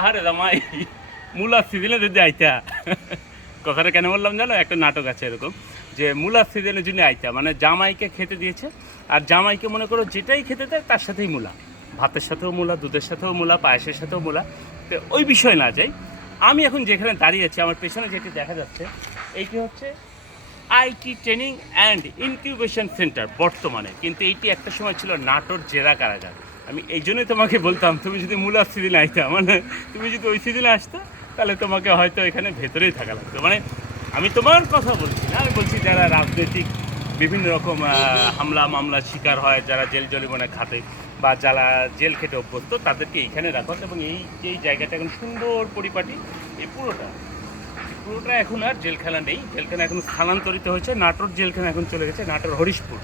আরে জামাই, মূলার সিজনে যদি আইতা, কথাটা কেন বললাম জানো, একটা নাটক আছে এরকম যে মূলার সিজনের জন্য আইতা, মানে জামাইকে খেতে দিয়েছে, আর জামাইকে মনে করো যেটাই খেতে দেয় তার সাথেই মূলা, ভাতের সাথেও মূলা, দুধের সাথেও মূলা, পায়েসের সাথেও মূলা। তো ওই বিষয় না যাই, আমি এখন যেখানে দাঁড়িয়ে আছি আমার পেছনে যেটি দেখা যাচ্ছে, এইটি হচ্ছে IT training and incubation centre বর্তমানে, কিন্তু এইটি একটা সময় ছিল নাটোর জেলা কারাগার। আমি এই জন্যই তোমাকে বলতাম, তুমি যদি মূলার সিজনে আইতা, মানে তুমি যদি ওই সিজনে আসতে, তাহলে তোমাকে হয়তো এখানে ভেতরেই থাকা লাগতো। মানে আমি তোমার কথা বলছি না, আমি বলছি যারা রাজনৈতিক বিভিন্ন রকম হামলা মামলার শিকার হয়, যারা জেল জরিমানা খাটে বা যারা জেল খেটে অভ্যস্ত, তাদেরকে এইখানে রাখো। এবং এই যে জায়গাটা এখন সুন্দর পরিপাটি, এই পুরোটা এখন আর জেলখানা নেই, জেলখানা এখন স্থানান্তরিত হয়েছে, নাটোর জেলখানা এখন চলে গেছে নাটোর হরিশপুর।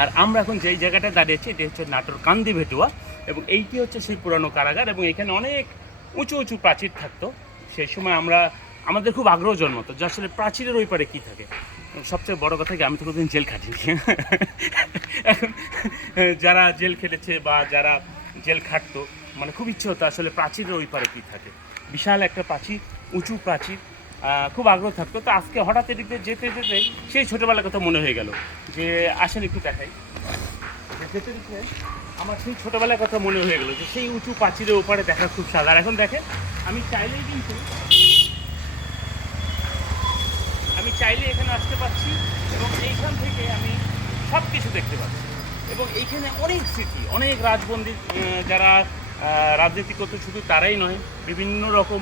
আর আমরা এখন যেই জায়গাটায় দাঁড়িয়েছি এটি হচ্ছে নাটোর কান্দি ভেটুয়া, এবং এইটি হচ্ছে সেই পুরানো কারাগার। এবং এখানে অনেক উঁচু উঁচু প্রাচীর থাকতো। সেই সময় আমাদের খুব আগ্রহ জন্মতো যে আসলে প্রাচীরের ওই পারে কী থাকে। সবচেয়ে বড় কথা কি, আমি তো কোনোদিন জেল খাটিনি। এখন যারা জেল খেটেছে বা যারা জেল খাটতো, মানে খুব ইচ্ছে হতো আসলে প্রাচীরের ওই পারে কী থাকে। বিশাল একটা প্রাচীর, উঁচু প্রাচীর, খুব আগ্রহ থাকতো। তো আজকে হঠাৎ এদিকে যেতে যেতে সেই ছোটোবেলার কথা মনে হয়ে গেল যে আসেন একটু দেখাই। যেতে যেতে আমার সেই ছোটোবেলার কথা মনে হয়ে গেলো যে সেই উঁচু প্রাচীরের ওপারে দেখা খুব স্বাদ। আর এখন দেখেন, আমি চাইলেই কিন্তু এখানে আসতে পারছি, এবং এইখান থেকে আমি সব কিছু দেখতে পাচ্ছি। এবং এইখানে অনেক স্মৃতি, অনেক রাজবন্দী, যারা রাজনীতি করতো শুধু তারাই নয়, বিভিন্ন রকম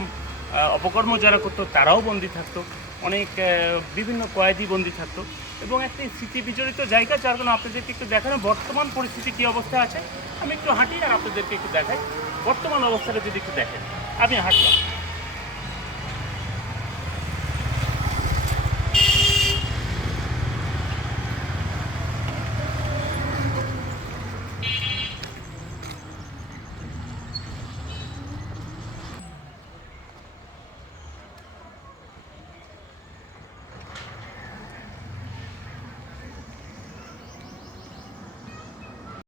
অপকর্ম যারা করতো তারাও বন্দী থাকতো, অনেক বিভিন্ন কয়েদি বন্দী থাকতো। এবং একটা স্মৃতি বিজড়িত জায়গা, যার কারণে আপনাদেরকে একটু দেখানো বর্তমান পরিস্থিতি কী অবস্থা আছে। আমি একটু হাঁটি আর আপনাদেরকে একটু দেখাই বর্তমান অবস্থাটা যদি একটু দেখেন। আমি হাঁটলাম।